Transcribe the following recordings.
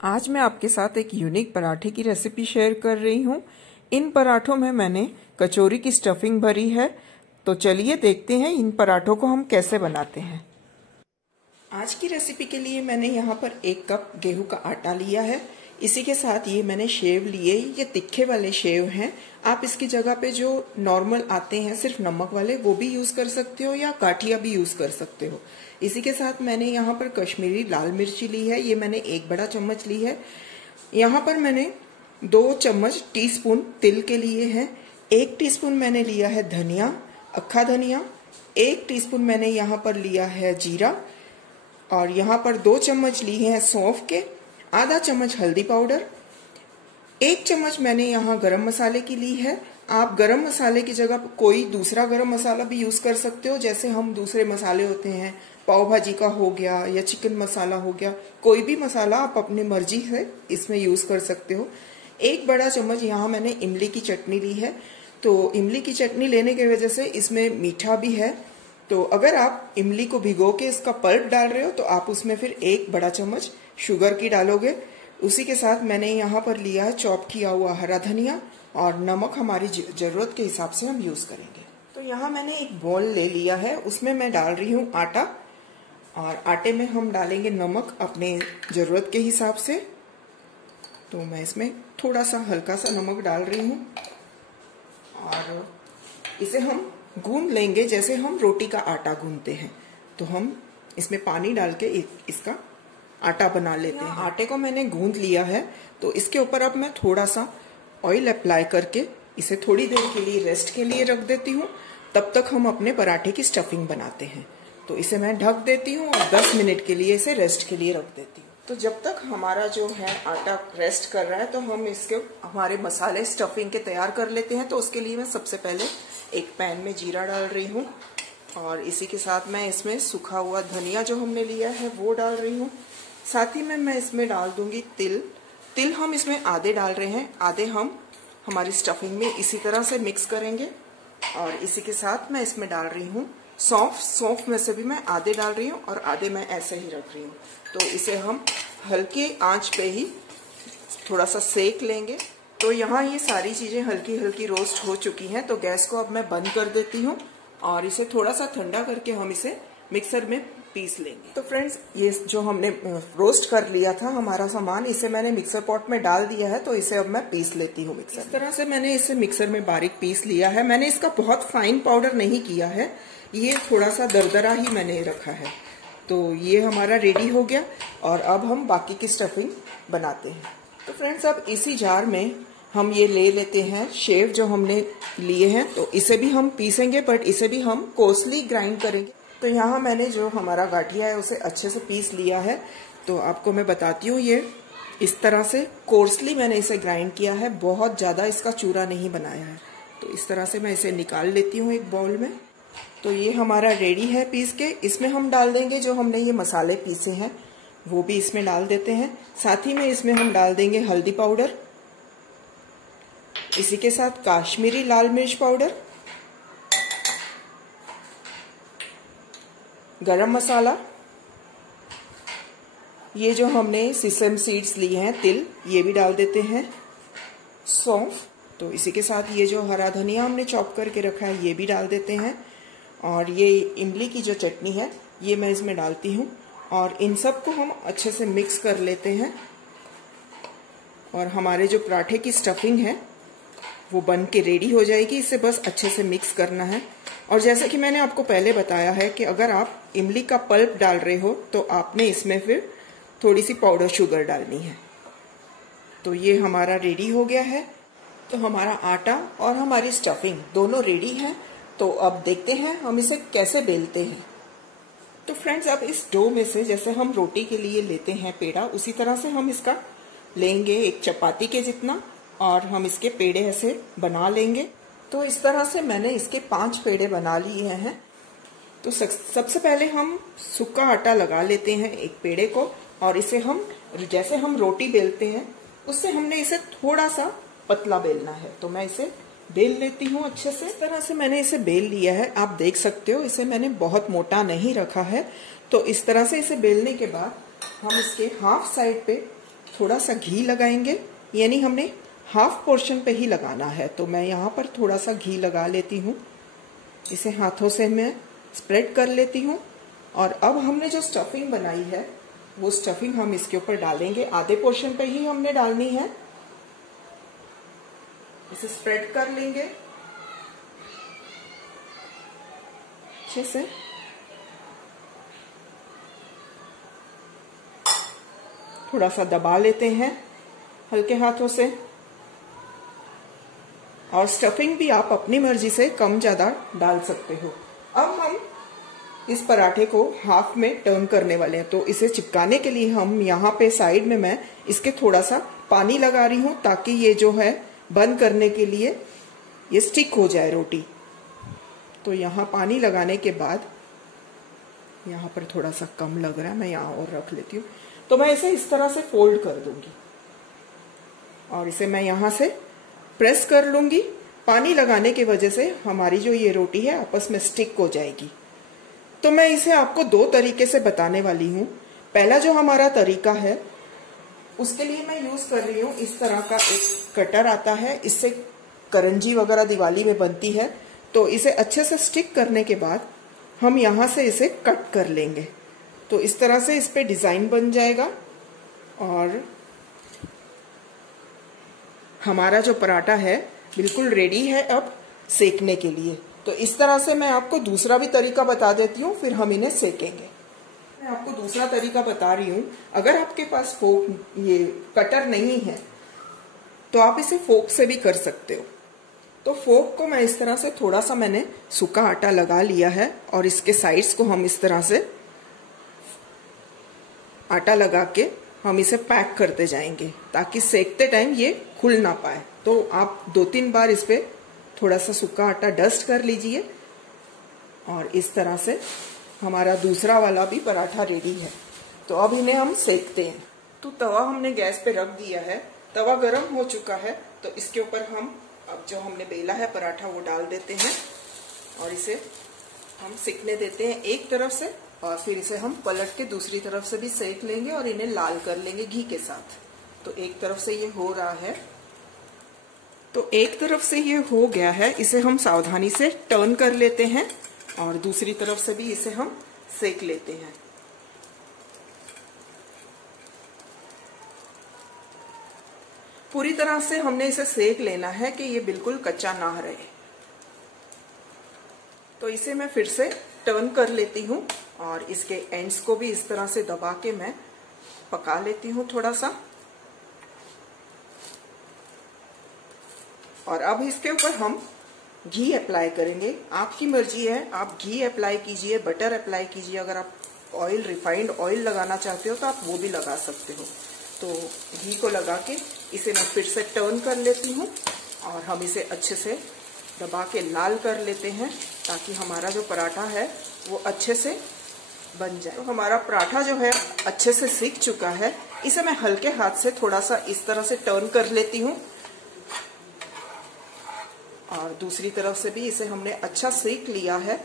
आज मैं आपके साथ एक यूनिक पराठे की रेसिपी शेयर कर रही हूँ। इन पराठों में मैंने कचौरी की स्टफिंग भरी है, तो चलिए देखते हैं इन पराठों को हम कैसे बनाते हैं। आज की रेसिपी के लिए मैंने यहाँ पर 1 कप गेहूं का आटा लिया है। इसी के साथ ये मैंने सेव लिए, ये तिखे वाले सेव हैं। आप इसकी जगह पे जो नॉर्मल आते हैं सिर्फ नमक वाले, वो भी यूज कर सकते हो या गाठिया भी यूज कर सकते हो। इसी के साथ मैंने यहाँ पर कश्मीरी लाल मिर्ची ली है, ये मैंने 1 बड़ा चम्मच ली है। यहाँ पर मैंने 2 चम्मच टीस्पून तिल के लिए हैं। 1 टीस्पून मैंने लिया है धनिया, अक्खा धनिया। 1 टीस्पून मैंने यहाँ पर लिया है जीरा, और यहाँ पर 2 चम्मच लिए हैं सौंफ के, आधा चम्मच हल्दी पाउडर, 1 चम्मच मैंने यहाँ गरम मसाले की ली है। आप गरम मसाले की जगह कोई दूसरा गरम मसाला भी यूज कर सकते हो, जैसे हम दूसरे मसाले होते हैं, पाव भाजी का हो गया या चिकन मसाला हो गया, कोई भी मसाला आप अपनी मर्जी से इसमें यूज कर सकते हो। 1 बड़ा चम्मच यहाँ मैंने इमली की चटनी ली है। तो इमली की चटनी लेने की वजह से इसमें मीठा भी है, तो अगर आप इमली को भिगो के इसका पल्प डाल रहे हो तो आप उसमें फिर 1 बड़ा चम्मच शुगर की डालोगे। उसी के साथ मैंने यहाँ पर लिया है चॉप किया हुआ हरा धनिया, और नमक हमारी जरूरत के हिसाब से हम यूज करेंगे। तो यहाँ मैंने एक बोल ले लिया है, उसमें मैं डाल रही हूँ आटा, और आटे में हम डालेंगे नमक अपने जरूरत के हिसाब से। तो मैं इसमें थोड़ा सा हल्का सा नमक डाल रही हूँ, और इसे हम गूंद लेंगे जैसे हम रोटी का आटा गूंदते हैं। तो हम इसमें पानी डाल के इसका आटा बना लेते हैं। आटे को मैंने गूंद लिया है, तो इसके ऊपर अब मैं थोड़ा सा ऑयल अप्लाई करके इसे थोड़ी देर के लिए रेस्ट के लिए रख देती हूँ। तब तक हम अपने पराठे की स्टफिंग बनाते हैं। तो इसे मैं ढक देती हूँ और 10 मिनट के लिए इसे रेस्ट के लिए रख देती हूँ। तो जब तक हमारा जो है आटा रेस्ट कर रहा है, तो हम हमारे मसाले स्टफिंग के तैयार कर लेते हैं। तो उसके लिए मैं सबसे पहले एक पैन में जीरा डाल रही हूँ, और इसी के साथ मैं इसमें सूखा हुआ धनिया जो हमने लिया है वो डाल रही हूँ। साथ ही में मैं इसमें डाल दूंगी तिल हम इसमें आधे डाल रहे हैं, आधे हम हमारी स्टफिंग में इसी तरह से मिक्स करेंगे। और इसी के साथ मैं इसमें डाल रही हूँ सौंफ में से भी मैं आधे डाल रही हूँ, और आधे मैं ऐसे ही रख रही हूँ। तो इसे हम हल्के आंच पे ही थोड़ा सा सेक लेंगे। तो यहाँ ये सारी चीजें हल्की हल्की रोस्ट हो चुकी हैं, तो गैस को अब मैं बंद कर देती हूँ, और इसे थोड़ा सा ठंडा करके हम इसे मिक्सर में पीस लेंगे। तो फ्रेंड्स, ये जो हमने रोस्ट कर लिया था हमारा सामान, इसे मैंने मिक्सर पॉट में डाल दिया है। तो इसे अब मैं पीस लेती हूँ मिक्सर। इस तरह से मैंने इसे मिक्सर में बारीक पीस लिया है। मैंने इसका बहुत फाइन पाउडर नहीं किया है, ये थोड़ा सा दरदरा ही मैंने रखा है। तो ये हमारा रेडी हो गया, और अब हम बाकी की स्टफिंग बनाते हैं। तो फ्रेंड्स, अब इसी जार में हम ये ले लेते हैं सेव जो हमने लिए हैं। तो इसे भी हम पीसेंगे, बट इसे भी हम कोर्सली ग्राइंड करेंगे। तो यहाँ मैंने जो हमारा गाठिया है उसे अच्छे से पीस लिया है। तो आपको मैं बताती हूँ, ये इस तरह से कोर्सली मैंने इसे ग्राइंड किया है, बहुत ज्यादा इसका चूरा नहीं बनाया है। तो इस तरह से मैं इसे निकाल लेती हूँ एक बाउल में। तो ये हमारा रेडी है पीस के। इसमें हम डाल देंगे जो हमने ये मसाले पीसे हैं, वो भी इसमें डाल देते हैं। साथ ही में इसमें हम डाल देंगे हल्दी पाउडर, इसी के साथ काश्मीरी लाल मिर्च पाउडर, गरम मसाला, ये जो हमने सिसम सीड्स लिए हैं तिल, ये भी डाल देते हैं, सौंफ। तो इसी के साथ ये जो हरा धनिया हमने चॉप करके रखा है ये भी डाल देते हैं, और ये इमली की जो चटनी है ये मैं इसमें डालती हूँ। और इन सब को हम अच्छे से मिक्स कर लेते हैं, और हमारे जो पराठे की स्टफिंग है वो बन के रेडी हो जाएगी। इसे बस अच्छे से मिक्स करना है। और जैसे कि मैंने आपको पहले बताया है कि अगर आप इमली का पल्प डाल रहे हो तो आपने इसमें फिर थोड़ी सी पाउडर शुगर डालनी है। तो ये हमारा रेडी हो गया है। तो हमारा आटा और हमारी स्टफिंग दोनों रेडी है। तो अब देखते हैं हम इसे कैसे बेलते हैं। तो फ्रेंड्स, अब इस डो में से जैसे हम रोटी के लिए लेते हैं पेड़ा, उसी तरह से हम इसका लेंगे एक चपाती के जितना, और हम इसके पेड़े ऐसे बना लेंगे। तो इस तरह से मैंने इसके 5 पेड़े बना लिए हैं। तो सबसे पहले हम सूखा आटा लगा लेते हैं एक पेड़े को, और इसे हम जैसे हम रोटी बेलते हैं उससे हमने इसे थोड़ा सा पतला बेलना है। तो मैं इसे बेल लेती हूँ अच्छे से। इस तरह से मैंने इसे बेल लिया है, आप देख सकते हो इसे मैंने बहुत मोटा नहीं रखा है। तो इस तरह से इसे बेलने के बाद हम इसके हाफ साइड पे थोड़ा सा घी लगाएंगे, यानी हमने हाफ पोर्शन पे ही लगाना है। तो मैं यहाँ पर थोड़ा सा घी लगा लेती हूँ, इसे हाथों से मैं स्प्रेड कर लेती हूँ। और अब हमने जो स्टफिंग बनाई है वो स्टफिंग हम इसके ऊपर डालेंगे। आधे पोर्शन पे ही हमने डालनी है। इसे स्प्रेड कर लेंगे अच्छे से। थोड़ा सा दबा लेते हैं हल्के हाथों से। और स्टफिंग भी आप अपनी मर्जी से कम ज्यादा डाल सकते हो। अब हम इस पराठे को हाफ में टर्न करने वाले हैं। तो इसे चिपकाने के लिए हम यहाँ पे साइड में मैं इसके थोड़ा सा पानी लगा रही हूँ, ताकि ये जो है बंद करने के लिए ये स्टिक हो जाए रोटी। तो यहाँ पानी लगाने के बाद, यहाँ पर थोड़ा सा कम लग रहा है, मैं यहाँ और रख लेती हूँ। तो मैं इसे इस तरह से फोल्ड कर दूंगी और इसे मैं यहाँ से प्रेस कर लूंगी। पानी लगाने की वजह से हमारी जो ये रोटी है आपस में स्टिक हो जाएगी। तो मैं इसे आपको दो तरीके से बताने वाली हूँ। पहला जो हमारा तरीका है उसके लिए मैं यूज कर रही हूँ इस तरह का एक कटर आता है। इससे करंजी वगैरह दिवाली में बनती है। तो इसे अच्छे से स्टिक करने के बाद हम यहाँ से इसे कट कर लेंगे। तो इस तरह से इस पे डिजाइन बन जाएगा और हमारा जो पराठा है बिल्कुल रेडी है अब सेकने के लिए। तो इस तरह से मैं आपको दूसरा भी तरीका बता देती हूँ, फिर हम इन्हें सेकेंगे। मैं आपको दूसरा तरीका बता रही हूँ। अगर आपके पास फोक ये कटर नहीं है तो आप इसे फोक से भी कर सकते हो। तो फोक को मैं इस तरह से थोड़ा सा मैंने सूखा आटा लगा लिया है और इसके साइड्स को हम इस तरह से आटा लगा के हम इसे पैक करते जाएंगे, ताकि सेकते टाइम ये खुल ना पाए। तो आप 2-3 बार इस पे थोड़ा सा सूखा आटा डस्ट कर लीजिए और इस तरह से हमारा दूसरा वाला भी पराठा रेडी है। तो अब इन्हें हम सेकते हैं। तो तवा हमने गैस पे रख दिया है, तवा गरम हो चुका है। तो इसके ऊपर हम अब जो हमने बेला है पराठा वो डाल देते हैं और इसे हम सेकने देते हैं एक तरफ से, और फिर इसे हम पलट के दूसरी तरफ से भी सेक लेंगे और इन्हें लाल कर लेंगे घी के साथ। तो एक तरफ से ये हो रहा है। तो एक तरफ से ये हो गया है, इसे हम सावधानी से टर्न कर लेते हैं और दूसरी तरफ से भी इसे हम सेक लेते हैं। पूरी तरह से हमने इसे सेक लेना है कि ये बिल्कुल कच्चा ना रहे। तो इसे मैं फिर से टर्न कर लेती हूँ और इसके एंड्स को भी इस तरह से दबा के मैं पका लेती हूँ थोड़ा सा। और अब इसके ऊपर हम घी अप्लाई करेंगे। आपकी मर्जी है, आप घी अप्लाई कीजिए, बटर अप्लाई कीजिए। अगर आप ऑयल, रिफाइंड ऑयल लगाना चाहते हो तो आप वो भी लगा सकते हो। तो घी को लगा के इसे मैं फिर से टर्न कर लेती हूँ और हम इसे अच्छे से दबा के लाल कर लेते हैं, ताकि हमारा जो पराठा है वो अच्छे से बन जाए। तो हमारा पराठा जो है अच्छे से सीख चुका है। इसे मैं हल्के हाथ से थोड़ा सा इस तरह से टर्न कर लेती हूँ और दूसरी तरफ से भी इसे हमने अच्छा सेक लिया है।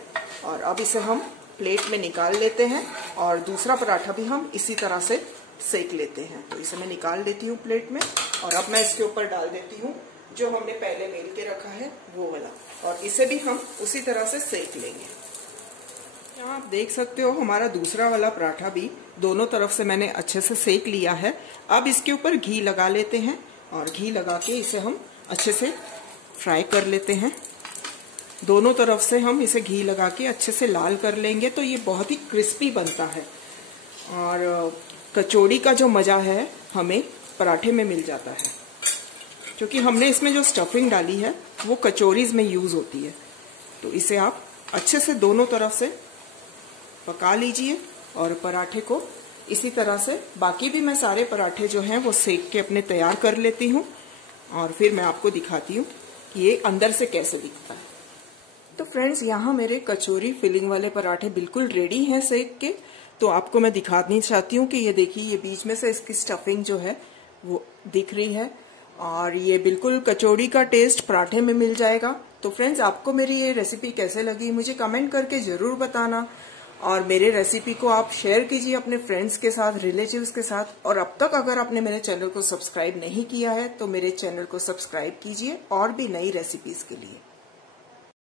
और अब इसे हम प्लेट में निकाल लेते हैं और दूसरा पराठा भी हम इसी तरह से सेक लेते हैं। तो इसे मैं निकाल देती हूँ प्लेट में और अब मैं इसके ऊपर डाल देती हूँ जो हमने पहले बेल के रखा है वो वाला, और इसे भी हम उसी तरह से सेक लेंगे। यहाँ आप देख सकते हो हमारा दूसरा वाला पराठा भी दोनों तरफ से मैंने अच्छे से सेक लिया है। अब इसके ऊपर घी लगा लेते हैं और घी लगा के इसे हम अच्छे से फ्राई कर लेते हैं। दोनों तरफ से हम इसे घी लगा के अच्छे से लाल कर लेंगे तो ये बहुत ही क्रिस्पी बनता है और कचौड़ी का जो मजा है हमें पराठे में मिल जाता है, क्योंकि हमने इसमें जो स्टफिंग डाली है वो कचौरीज में यूज होती है। तो इसे आप अच्छे से दोनों तरफ से पका लीजिए और पराठे को इसी तरह से बाकी भी मैं सारे पराठे जो हैं वो सेक के अपने तैयार कर लेती हूँ और फिर मैं आपको दिखाती हूँ कि ये अंदर से कैसे दिखता है। तो फ्रेंड्स, यहाँ मेरे कचौरी फिलिंग वाले पराठे बिल्कुल रेडी हैं सेक के। तो आपको मैं दिखानी चाहती हूँ कि ये देखिए, ये बीच में से इसकी स्टफिंग जो है वो दिख रही है और ये बिल्कुल कचौड़ी का टेस्ट पराठे में मिल जाएगा। तो फ्रेंड्स, आपको मेरी ये रेसिपी कैसे लगी मुझे कमेंट करके जरूर बताना और मेरे रेसिपी को आप शेयर कीजिए अपने फ्रेंड्स के साथ, रिलेटिव्स के साथ। और अब तक अगर आपने मेरे चैनल को सब्सक्राइब नहीं किया है तो मेरे चैनल को सब्सक्राइब कीजिए और भी नई रेसिपीज के लिए।